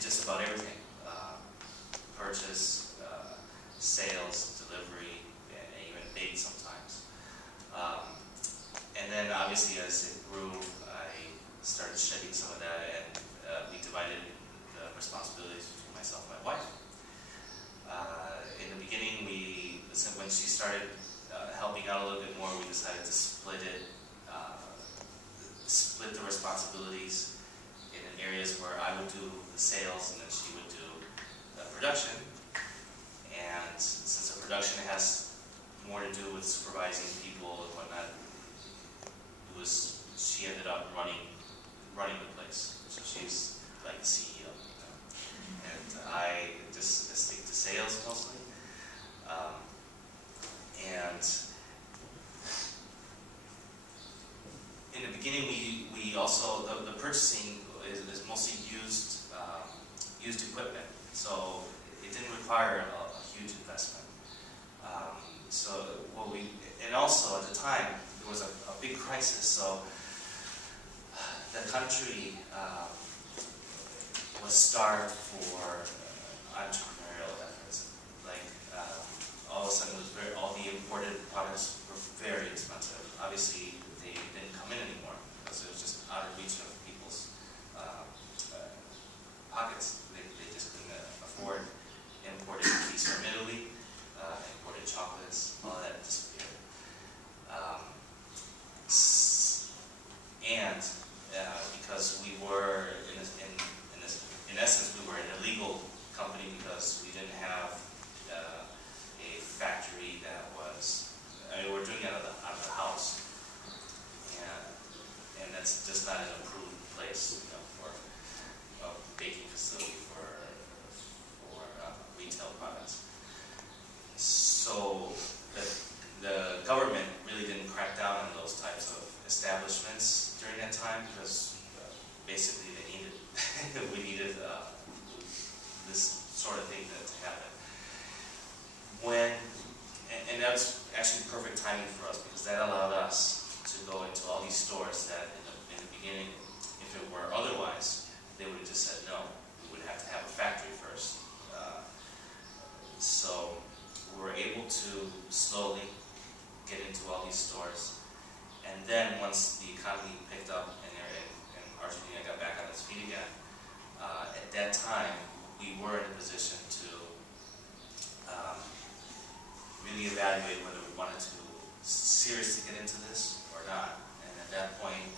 did just about everything. Purchase, sales, delivery, and even bake sometimes. And then obviously as it grew, I started shedding some of that, and we divided the responsibilities between myself and my wife. In the beginning, when she started helping out a little bit more, we decided to split the responsibilities in areas where I would do the sales and then she would do the production. And since the production has more to do with supervising people and whatnot, she ended up running the place. So she's like the CEO, and I just stick to sales mostly. And in the beginning, we also the purchasing is mostly used equipment, so it didn't require a huge investment. And also at the time there was a big crisis, so the country was starved for entrepreneurial efforts. Like all of a sudden, all the imported products were very expensive. Obviously, they didn't come in anymore because it was just out of reach of people's pockets. They just couldn't afford imported cheese from Italy, imported chocolates, all of that disappeared. And because we were, in essence, we were an illegal company because we didn't have a factory that was, we were doing it out of the house. And that's just not an approved place, for a baking facility for retail products. So the government really didn't crack down on those types of establishments during that time because basically we needed this sort of thing to happen. And that was actually perfect timing for us because that allowed us to go into all these stores that in the beginning, if it were otherwise, they would have just said no. We would have to have a factory first. So we were able to slowly get into all these stores. And then once the economy picked up and Argentina got back on its feet again, at that time we were in a position to really evaluate whether we wanted to seriously get into this or not. And at that point,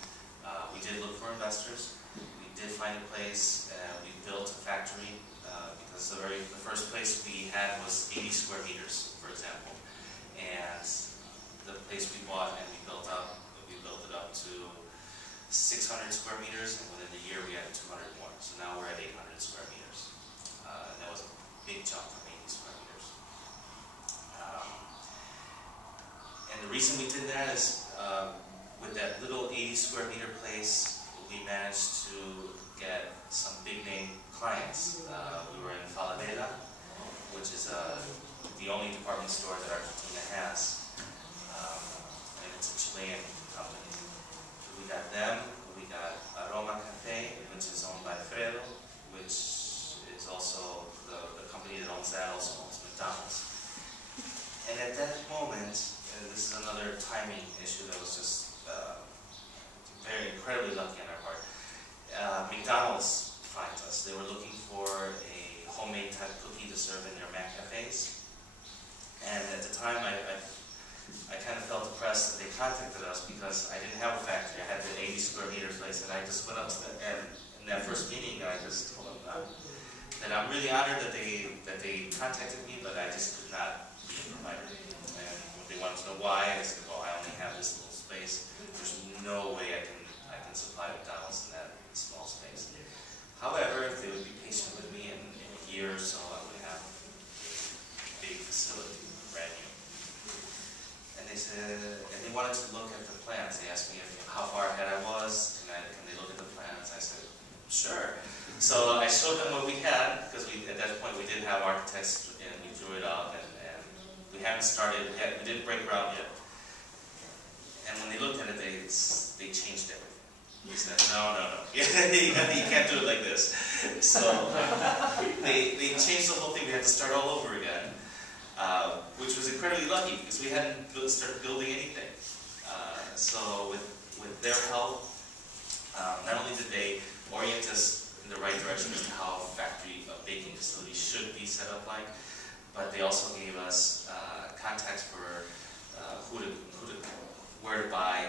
we did look for investors. We did find a place. We built a factory because the first place we had was 80 square meters, for example. And the place we bought and we built it up to 600 square meters, and within a year we had 200 more. So now we're at 800 square meters. And that was a big jump from 80 square meters. And the reason we did that is with that little 80 square meter place, we managed to get some big name clients. We were in Almeida, which is the only department store that Argentina has, and it's a Chilean company. So we got them. We got Aroma Cafe, which is owned by Fredo, which is also the company that owns that also owns McDonald's. And at that moment, this is another timing issue that was just very incredibly lucky on our part. McDonald's finds us. They were looking for a homemade type cookie to serve in their Mac cafes. And at the time, I kind of felt depressed that they contacted us because I didn't have a factory. I had the 80 square meter place, and I just went up to them. And in that first meeting, I just told them that I'm really honored that they contacted me, but I just could not be a provider. And they wanted to know why. I said, well, I only have this little space. There's no way I can supply McDonald's in that small space. However, if they would be patient with me, in a year or so, I would have a big facility, brand new. And they said, and they wanted to look at the plans. They asked me how far ahead I was. Can they look at the plans? I said, sure. So I showed them what we had, because at that point we did have architects, and we drew it up, and we haven't started yet. We didn't break ground yet. And when they looked at it, they changed everything. He said, no, no, no. You can't do it like this. So they changed the whole thing. We had to start all over again, which was incredibly lucky because we hadn't started building anything. So with their help, not only did they orient us in the right direction as to how a baking facility should be set up like, but they also gave us contacts for where to buy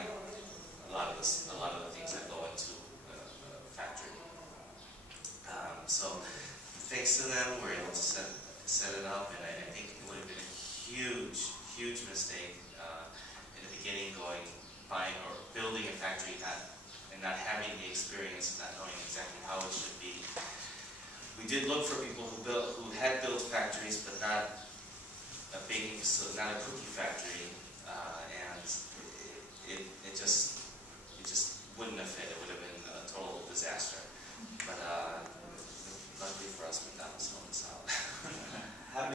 a lot of the things that go into a factory. So thanks to them, we're able to set it up, and I think it would have been a huge mistake in the beginning buying or building a factory and not having the experience, not knowing exactly how it should be. We did look for people who had built factories, but not a baking facility, not a cookie factory, and it just wouldn't have fit. It would have been a total disaster. But luckily for us, we got this out.